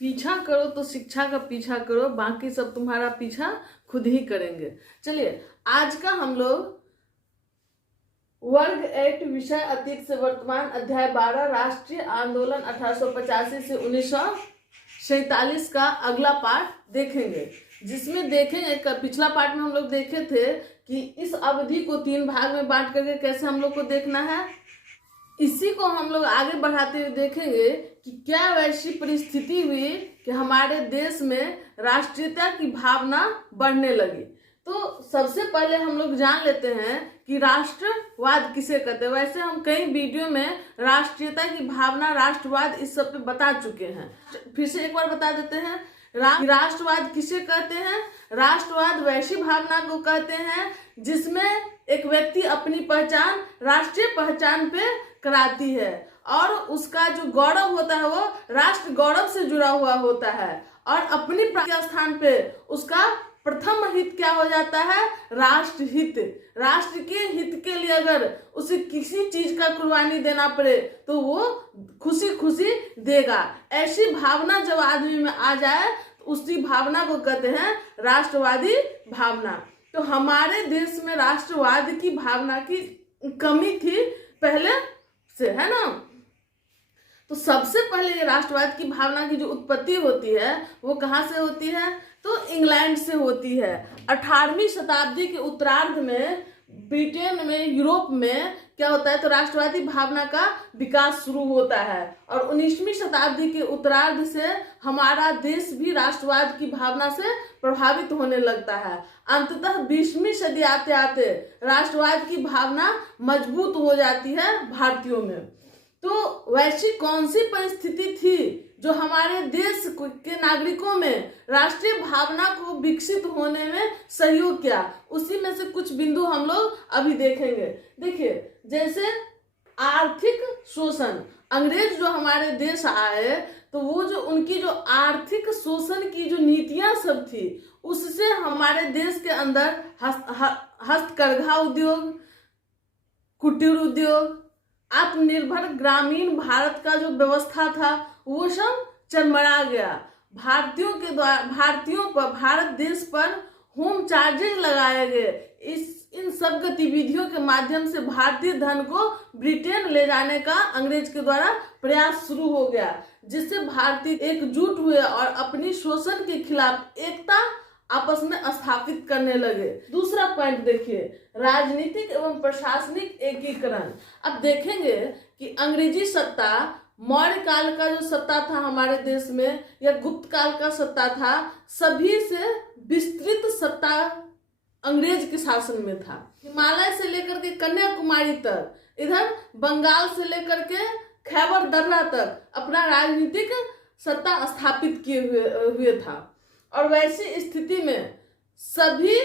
पीछा करो तो शिक्षा का पीछा करो, बाकी सब तुम्हारा पीछा खुद ही करेंगे। चलिए, आज का हम लोग वर्ग 8 विषय अतीत से वर्तमान अध्याय 12 राष्ट्रीय आंदोलन 1885 से 1947 का अगला पाठ देखेंगे, जिसमें देखेंगे पिछला पाठ में हम लोग देखे थे कि इस अवधि को 3 भाग में बांट करके कैसे हम लोग को देखना है। इसी को हम लोग आगे बढ़ाते हुए देखेंगे कि क्या वैसी परिस्थिति हुई कि हमारे देश में राष्ट्रीयता की भावना बढ़ने लगी। तो सबसे पहले हम लोग जान लेते हैं कि राष्ट्रवाद किसे कहते हैं। वैसे हम कई वीडियो में राष्ट्रीयता की भावना, राष्ट्रवाद इस सब पे बता चुके हैं, फिर से एक बार बता देते हैं। राष्ट्रवाद किसे कहते हैं? राष्ट्रवाद वैसी भावना को कहते हैं जिसमें एक व्यक्ति अपनी पहचान राष्ट्रीय पहचान पे कराती है और उसका जो गौरव होता है वो राष्ट्र गौरव से जुड़ा हुआ होता है, और अपनी स्थान पे उसका प्रथम हित क्या हो जाता है? राष्ट्र हित। राष्ट्र के हित के लिए अगर उसे किसी चीज का कुर्बानी देना पड़े तो वो खुशी खुशी देगा। ऐसी भावना जब आदमी में आ जाए तो उसी भावना को कहते हैं राष्ट्रवादी भावना। तो हमारे देश में राष्ट्रवाद की भावना की कमी थी पहले से, है ना। तो सबसे पहले ये राष्ट्रवाद की भावना की जो उत्पत्ति होती है वो कहाँ से होती है? तो इंग्लैंड से होती है। 18वीं शताब्दी के उत्तरार्ध में ब्रिटेन में, यूरोप में क्या होता है? तो राष्ट्रवादी भावना का विकास शुरू होता है, और 19वीं शताब्दी के उत्तरार्ध से हमारा देश भी राष्ट्रवाद की भावना से प्रभावित होने लगता है। अंततः 20वीं सदी आते आते राष्ट्रवाद की भावना मजबूत हो जाती है भारतीयों में। तो वैसी कौन सी परिस्थिति थी जो हमारे देश के नागरिकों में राष्ट्रीय भावना को विकसित होने में सहयोग किया? उसी में से कुछ बिंदु हम लोग अभी देखेंगे। देखिए, जैसे आर्थिक शोषण, अंग्रेज जो हमारे देश आए तो वो जो उनकी जो आर्थिक शोषण की जो नीतियां सब थी उससे हमारे देश के अंदर हस्तकरघा उद्योग, कुटीर उद्योग, आत्मनिर्भर ग्रामीण भारत का जो व्यवस्था था वो सब चरमरा गया। भारतीयों पर, भारत देश पर होम चार्जेस लगाए गए। इन सब गतिविधियों के माध्यम से भारतीय धन को ब्रिटेन ले जाने का अंग्रेज के द्वारा प्रयास शुरू हो गया, जिससे भारतीय एकजुट हुए और अपनी शोषण के खिलाफ एकता आपस में स्थापित करने लगे। दूसरा पॉइंट देखिए, राजनीतिक एवं प्रशासनिक एकीकरण। अब देखेंगे कि अंग्रेजी सत्ता, मौर्य काल का जो सत्ता था हमारे देश में या गुप्त काल का सत्ता था, सभी से विस्तृत सत्ता अंग्रेज के शासन में था। हिमालय से लेकर के कन्याकुमारी तक, इधर बंगाल से लेकर के खैबर दर्रा तक अपना राजनीतिक सत्ता स्थापित किए हुए था। और वैसी स्थिति में सभी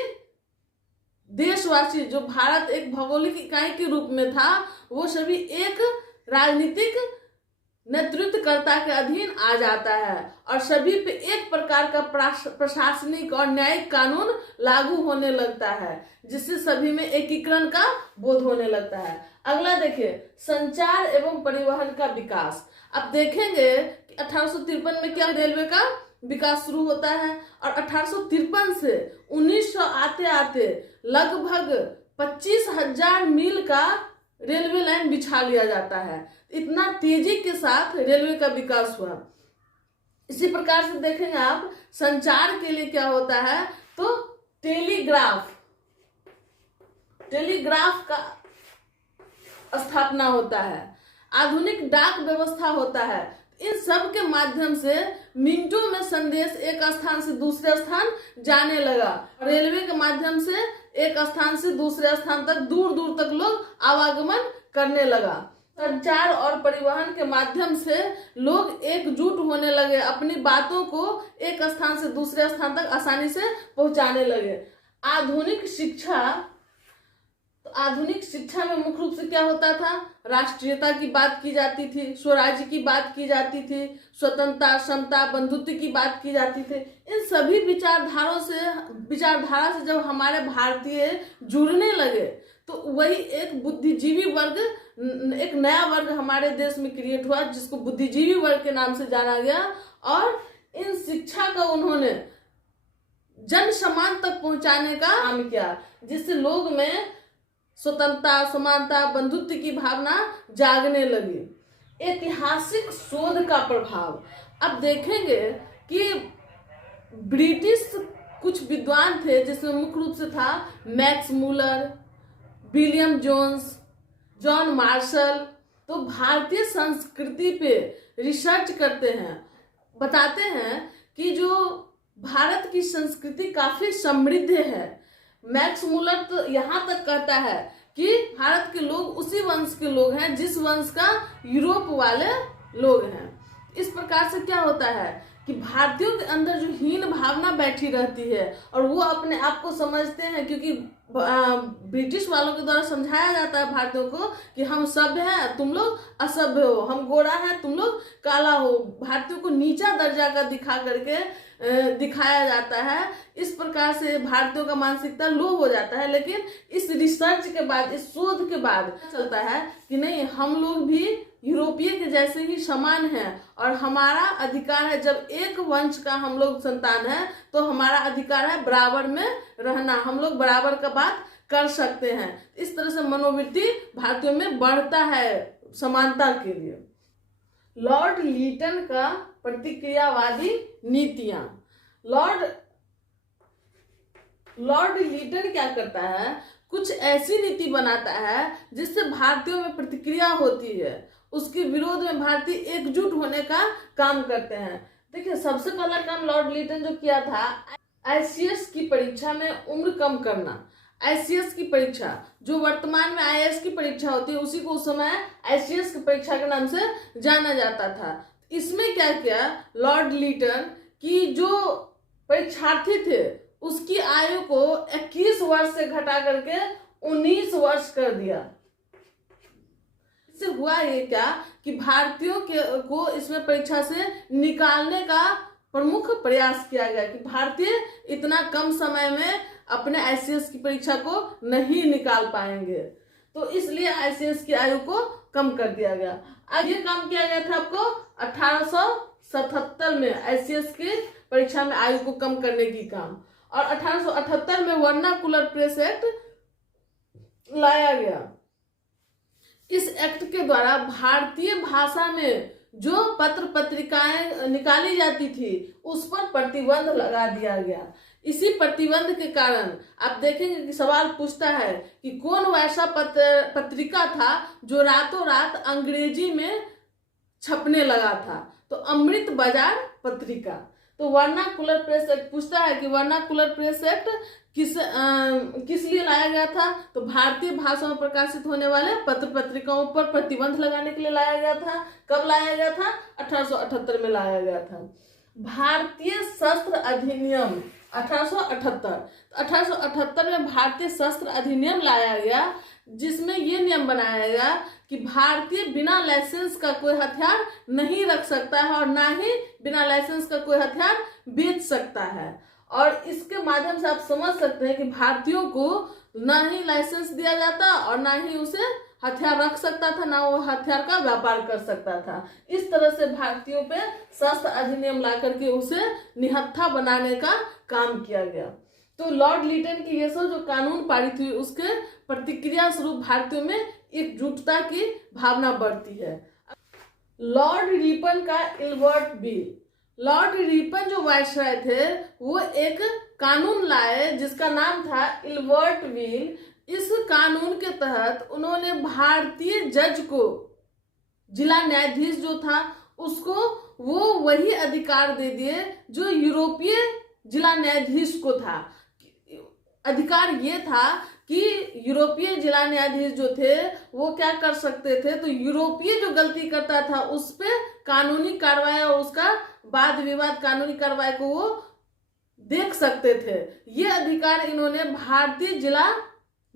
देशवासी, जो भारत एक भौगोलिक इकाई के रूप में था, वो सभी एक राजनीतिक नेतृत्वकर्ता के अधीन आ जाता है और सभी पे एक प्रकार का प्रशासनिक और न्यायिक कानून लागू होने लगता है, जिससे सभी में एकीकरण का बोध होने लगता है। अगला देखिए, संचार एवं परिवहन का विकास। अब देखेंगे कि 1853 में क्या रेलवे का विकास शुरू होता है, और 1853 से 1900 आते आते लगभग 25,000 मील का रेलवे लाइन बिछा लिया जाता है। इतना तेजी के साथ रेलवे का विकास हुआ। इसी प्रकार से देखेंगे आप, संचार के लिए क्या होता है? तो टेलीग्राफ का स्थापना होता है, आधुनिक डाक व्यवस्था होता है। इन सब के माध्यम से मिनटों में संदेश एक स्थान से दूसरे स्थान जाने लगा। रेलवे के माध्यम से एक स्थान से दूसरे स्थान तक दूर दूर तक लोग आवागमन करने लगा। संचार और परिवहन के माध्यम से लोग एकजुट होने लगे, अपनी बातों को एक स्थान से दूसरे स्थान तक आसानी से पहुंचाने लगे। आधुनिक शिक्षा, तो आधुनिक शिक्षा में मुख्य रूप से क्या होता था? राष्ट्रीयता की बात की जाती थी, स्वराज्य की बात की जाती थी, स्वतंत्रता, समता, बंधुत्व की बात की जाती थी। इन सभी विचारधारा से जब हमारे भारतीय जुड़ने लगे तो वही एक बुद्धिजीवी वर्ग, एक नया वर्ग हमारे देश में क्रिएट हुआ, जिसको बुद्धिजीवी वर्ग के नाम से जाना गया। और इन शिक्षा का उन्होंने जन समान तक पहुंचाने का काम किया, जिससे लोग में स्वतंत्रता, समानता, बंधुत्व की भावना जागने लगी। ऐतिहासिक शोध का प्रभाव, अब देखेंगे कि ब्रिटिश कुछ विद्वान थे जिसमें मुख्य रूप से था Max Muller, William Jones, John Marshall. तो भारतीय संस्कृति पे रिसर्च करते हैं, बताते हैं कि जो भारत की संस्कृति काफी समृद्ध है। मैक्स मूलर तो यहाँ तक कहता है कि भारत के लोग उसी वंश के लोग हैं जिस वंश का यूरोप वाले लोग हैं। इस प्रकार से क्या होता है कि भारतीयों के अंदर जो हीन भावना बैठी रहती है और वो अपने आप को समझते हैं, क्योंकि ब्रिटिश वालों के द्वारा समझाया जाता है भारतीयों को कि हम सभ्य हैं, तुम लोग असभ्य हो, हम गोरा हैं, तुम लोग काला हो। भारतीयों को नीचा दर्जा का दिखा करके दिखाया जाता है। इस प्रकार से भारतीयों का मानसिकता लो हो जाता है। लेकिन इस रिसर्च के बाद, इस शोध के बाद चलता है कि नहीं, हम लोग भी यूरोपीय के जैसे ही समान हैं और हमारा अधिकार है, जब एक वंश का हम लोग संतान है तो हमारा अधिकार है बराबर में रहना, हम लोग बराबर का बात कर सकते हैं। इस तरह से मनोवृत्ति भारतीयों में बढ़ता है समानता के लिए। लॉर्ड लीटन का प्रतिक्रियावादी नीतियां। लॉर्ड लीटन क्या करता है, कुछ ऐसी नीति बनाता है जिससे भारतीयों में प्रतिक्रिया होती है, उसके विरोध में भारतीय एकजुट होने का काम करते हैं। देखिए, सबसे पहला काम लॉर्ड लीटन जो किया था, आईसीएस की परीक्षा में उम्र कम करना। आईसीएस की परीक्षा जो वर्तमान में आईएएस की परीक्षा होती है, उसी को उस समय आईसीएस की परीक्षा के नाम से जाना जाता था। इसमें क्या किया लॉर्ड लीटन कि जो परीक्षार्थी थे उसकी आयु को 21 वर्ष से घटा करके 19 वर्ष कर दिया। इससे हुआ ये क्या कि भारतीयों को इसमें परीक्षा से निकालने का प्रमुख प्रयास किया गया कि भारतीय इतना कम समय में अपने आईसीएस की परीक्षा को नहीं निकाल पाएंगे, तो इसलिए आईसीएस की आयु को कम कर दिया गया। अब ये काम किया गया था आपको 1877 में आईसीएस की परीक्षा में आयु को कम करने की काम, और 1878 में वर्नाकुलर प्रेस एक्ट लाया गया। इस एक्ट के द्वारा भारतीय भाषा में जो पत्र पत्रिकाएं निकाली जाती थी उस पर प्रतिबंध लगा दिया गया। इसी प्रतिबंध के कारण आप देखेंगे कि सवाल पूछता है कि कौन वैसा पत्रिका था जो रातों रात अंग्रेजी में छपने लगा था, तो अमृत बाजार पत्रिका। तो वर्नाकुलर प्रेस एक्ट पूछता है कि वर्नाकुलर प्रेस एक्ट किस लिए लाया गया था, तो भारतीय भाषा में प्रकाशित होने वाले पत्र पत्रिकाओं पर प्रतिबंध लगाने के लिए लाया गया था। कब लाया गया था? 1878 में लाया गया था। भारतीय शस्त्र अधिनियम 1878 में भारतीय शस्त्र अधिनियम लाया गया, जिसमें ये नियम बनाया गया कि भारतीय बिना लाइसेंस का कोई हथियार नहीं रख सकता है और ना ही बिना लाइसेंस का कोई हथियार बेच सकता है। और इसके माध्यम से आप समझ सकते हैं कि भारतीयों को ना ही लाइसेंस दिया जाता और ना ही उसे हथियार रख सकता था, ना वो हथियार का व्यापार कर सकता था। इस तरह से भारतीयों पे शस्त्र अधिनियम ला करके उसे निहत्था बनाने का काम किया गया। तो लॉर्ड लीटन की ये सब जो कानून पारित हुई, उसके प्रतिक्रिया स्वरूप भारतीयों में एकजुटता की भावना बढ़ती है। लॉर्ड रिपन का इल्बर्ट बिल। लॉर्ड रिपन जो वायसराय थे वो एक कानून लाए जिसका नाम था इल्बर्ट बिल। इस कानून के तहत उन्होंने भारतीय जज को, जिला न्यायाधीश जो था उसको, वो वही अधिकार दे दिए जो यूरोपीय जिला न्यायाधीश को था। अधिकार ये था कि यूरोपीय जिला न्यायाधीश जो थे वो क्या कर सकते थे, तो यूरोपीय जो गलती करता था उस पे कानूनी कार्रवाई और उसका वाद विवाद कानूनी कार्रवाई को वो देख सकते थे। ये अधिकार इन्होंने भारतीय जिला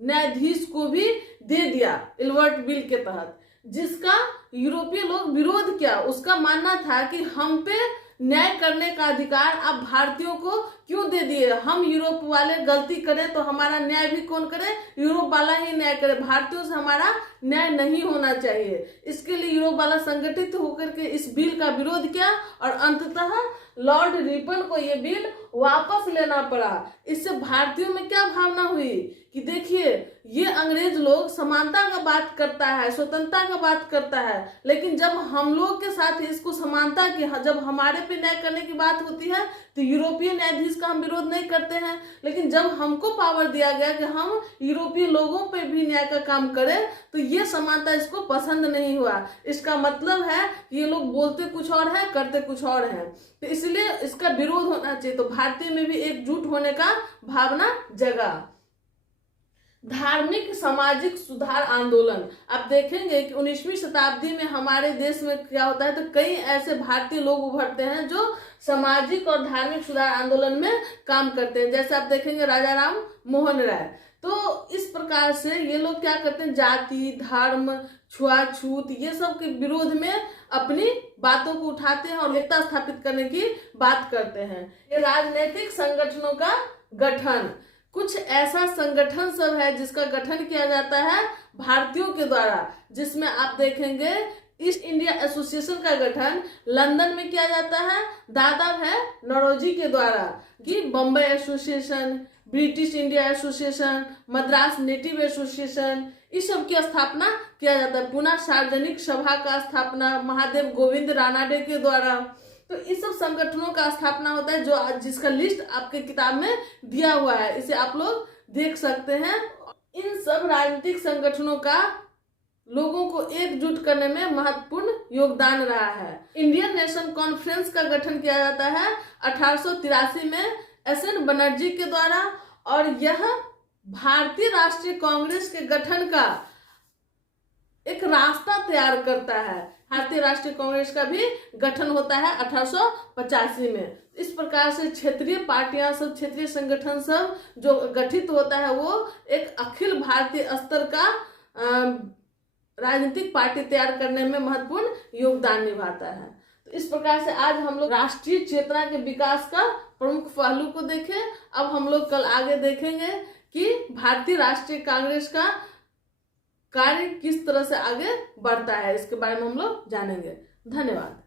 न्यायाधीश को भी दे दिया इल्बर्ट बिल के तहत, जिसका यूरोपीय लोग विरोध किया। उसका मानना था कि हम पे न्याय करने का अधिकार आप भारतीयों को क्यों दे दिए? हम यूरोप वाले गलती करें तो हमारा न्याय भी कौन करे? यूरोप वाला ही न्याय करे। भारतीयों से हमारा न्याय नहीं होना चाहिए। इसके लिए यूरोप वाला संगठित होकर के इस बिल का विरोध किया और अंततः लॉर्ड रिपन को ये बिल वापस लेना पड़ा। इससे भारतीयों में क्या भावना हुई कि देखिए, ये अंग्रेज लोग समानता का बात करता है, स्वतंत्रता का बात करता है, लेकिन जब हम लोग के साथ इसको समानता की, जब हमारे पे न्याय करने की बात होती है तो यूरोपीय न्यायाधीश का हम विरोध नहीं करते हैं। लेकिन जब हमको पावर दिया गया कि हम यूरोपीय लोगों पे भी न्याय का काम करें तो ये समानता इसको पसंद नहीं हुआ। इसका मतलब है कि ये लोग बोलते कुछ और है, करते कुछ और है, तो इसलिए इसका विरोध होना चाहिए। तो भारतीय में भी एकजुट होने का भावना जगा। धार्मिक सामाजिक सुधार आंदोलन, आप देखेंगे कि 19वीं शताब्दी में हमारे देश में क्या होता है, तो कई ऐसे भारतीय लोग उभरते हैं जो सामाजिक और धार्मिक सुधार आंदोलन में काम करते हैं। जैसे आप देखेंगे राजा राम मोहन राय। तो इस प्रकार से ये लोग क्या करते हैं, जाति, धर्म, छुआछूत, ये सब के विरोध में अपनी बातों को उठाते हैं और एकता स्थापित करने की बात करते हैं। ये राजनीतिक संगठनों का गठन, कुछ ऐसा संगठन सब है जिसका गठन किया जाता है भारतीयों के द्वारा, जिसमें आप देखेंगे ईस्ट इंडिया एसोसिएशन का गठन लंदन में किया जाता है दादा भाई नौरोजी के द्वारा, कि Bombay association, British India association, Madras native association, इस सब की स्थापना किया जाता है। पुनः सार्वजनिक सभा का स्थापना महादेव गोविंद रानाडे के द्वारा। तो इस सब संगठनों का स्थापना होता है जो जिसका लिस्ट आपके किताब में दिया हुआ है, इसे आप लोग देख सकते हैं। इन सब राजनीतिक संगठनों का लोगों को एकजुट करने में महत्वपूर्ण योगदान रहा है। इंडियन नेशनल कॉन्फ्रेंस का गठन किया जाता है 1883 में एसएन बनर्जी के द्वारा, और यह भारतीय राष्ट्रीय कांग्रेस के गठन का एक रास्ता तैयार करता है। भारतीय राष्ट्रीय कांग्रेस का भी गठन होता है 1885 में। इस प्रकार से क्षेत्रीय पार्टियां सब, क्षेत्रीय संगठन सब जो गठित होता है वो एक अखिल भारतीय स्तर का राजनीतिक पार्टी तैयार करने में महत्वपूर्ण योगदान निभाता है। तो इस प्रकार से आज हम लोग राष्ट्रीय चेतना के विकास का प्रमुख पहलू को देखें। अब हम लोग कल आगे देखेंगे कि भारतीय राष्ट्रीय कांग्रेस का कार्य किस तरह से आगे बढ़ता है, इसके बारे में हम लोग जानेंगे। धन्यवाद।